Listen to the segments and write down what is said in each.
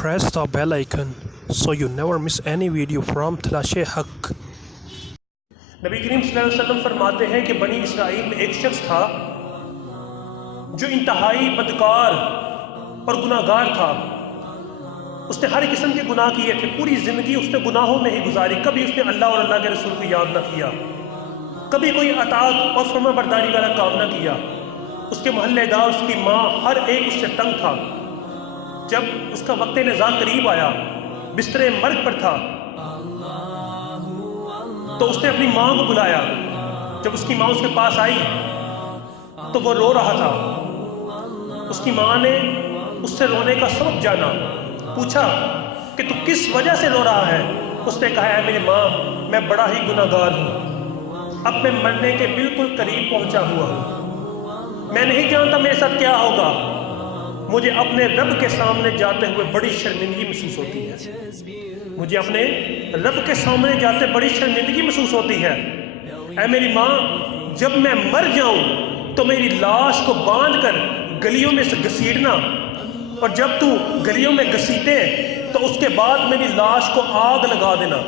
Press the bell icon so you never miss any video from तलाश हक। नबी करीम सल्लल्लाहु अलैहि वसल्लम फरमाते हैं कि बनी इसराइल में एक शख्स था जो इंतहाई बदकार और गुनाहगार था। उसने हर किस्म के गुनाह किए थे, पूरी ज़िंदगी उसने गुनाहों में ही गुजारी। कभी उसने अल्लाह और अल्लाह के रसूल को याद न किया, कभी कोई अताअत और फरमाबरदारी वाला काम न किया। उसके मोहल्लेदार, उसकी माँ, हर एक उससे तंग था। जब उसका वक्त निज़ा करीब आया, बिस्तरे मर्ग पर था, तो उसने अपनी माँ को बुलाया। जब उसकी माँ उसके पास आई तो वो रो रहा था। उसकी माँ ने उससे रोने का सबब जाना, पूछा कि तू किस वजह से रो रहा है। उसने कहा, है मेरी माँ, मैं बड़ा ही गुनाहगार हूँ, अब मैं मरने के बिल्कुल करीब पहुँचा हुआ हूँ। मैं नहीं जानता मेरे साथ क्या होगा। मुझे अपने रब के सामने जाते हुए बड़ी शर्मिंदगी महसूस होती है। मुझे अपने रब के सामने जाते बड़ी शर्मिंदगी महसूस होती है। ऐ मेरी माँ, जब मैं मर जाऊं तो मेरी लाश को बांध कर गलियों में से घसीटना, और जब तू गलियों में घसीटे तो उसके बाद मेरी लाश को आग लगा देना,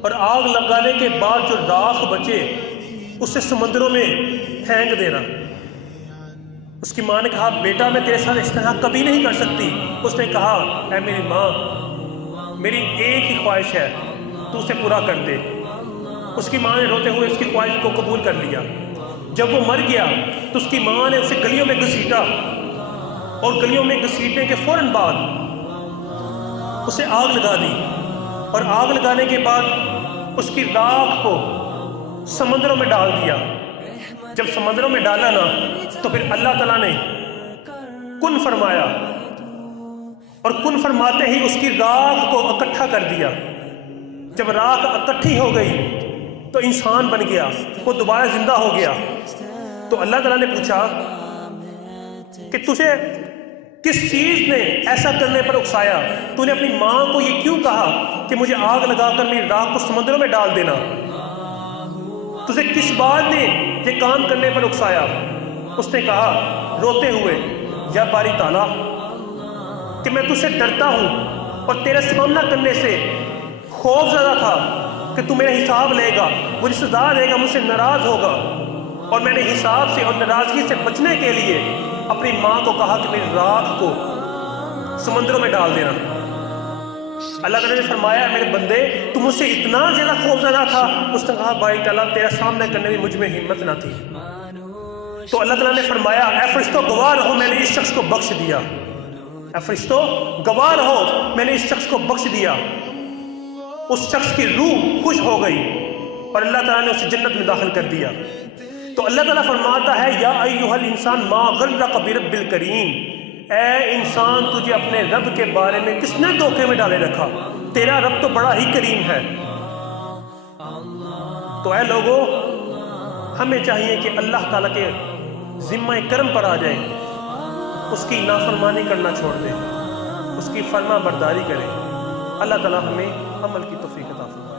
और आग लगाने के बाद जो राख बचे उसे समुद्रों में फेंक देना। उसकी माँ ने कहा, बेटा मैं तेरे साथ इस तरह कभी नहीं कर सकती। उसने कहा, ऐ मेरी माँ, मेरी एक ही ख्वाहिश है, तू उसे पूरा कर दे। उसकी माँ ने रोते हुए उसकी ख्वाहिश को कबूल कर लिया। जब वो मर गया तो उसकी माँ ने उसे गलियों में घसीटा, और गलियों में घसीटने के फौरन बाद उसे आग लगा दी, और आग लगाने के बाद उसकी राख को समंदरों में डाल दिया। जब समंदरों में डाला ना, तो फिर अल्लाह ताला ने कुन फरमाया, और कुन फरमाते ही उसकी राख को इकट्ठा कर दिया। जब राख इकट्ठी हो गई तो इंसान बन गया, वो दोबारा जिंदा हो गया। तो अल्लाह ताला ने पूछा कि तुझे किस चीज़ ने ऐसा करने पर उकसाया? तूने अपनी माँ को ये क्यों कहा कि मुझे आग लगाकर मेरी राख को समुद्रों में डाल देना? तुझे किस बात ने ये काम करने पर उकसाया? उसने कहा रोते हुए, या बारी ताला, कि मैं तुझसे डरता हूँ और तेरा सामना करने से खौफ ज़्यादा था कि तू मेरा हिसाब लेगा, मुझे सजा देगा, मुझसे नाराज़ होगा। और मैंने हिसाब से और नाराज़गी से बचने के लिए अपनी माँ को कहा कि मेरी राख को समंदरों में डाल देना। अल्लाह ताला ने फरमाया, मेरे बंदे, तू मुझसे इतना ज़्यादा खौफज़दा था? उसने कहा, भाई ताला, तेरा सामना करने में मुझ में हिम्मत ना थी। तो अल्लाह ताला ने फरमाया, ऐ फरिश्तों गवाह रहो, मैंने इस शख्स को बख्श दिया। ऐ फरिश्तों गवाह रहो, मैंने इस शख्स को बख्श दिया। उस शख्स की रूह खुश हो गई और अल्लाह ताला ने उसे जन्नत में दाखिल कर दिया। तो अल्लाह ताला फरमाता है, या अय्युहल इंसान मा गर्रक बिरब्बिल करीम, ऐ इंसान, तुझे अपने रब के बारे में किसने धोखे में डाले रखा? तेरा रब तो बड़ा ही करीम है। तो ऐ लोगों, हमें चाहिए कि अल्लाह ताला के ज़िम्मा करम पर आ जाए, उसकी नाफरमानी करना छोड़ दें, उसकी फरमा बरदारी करें। अल्लाह ताला हमें अमल की तौफीक अता फरमाए।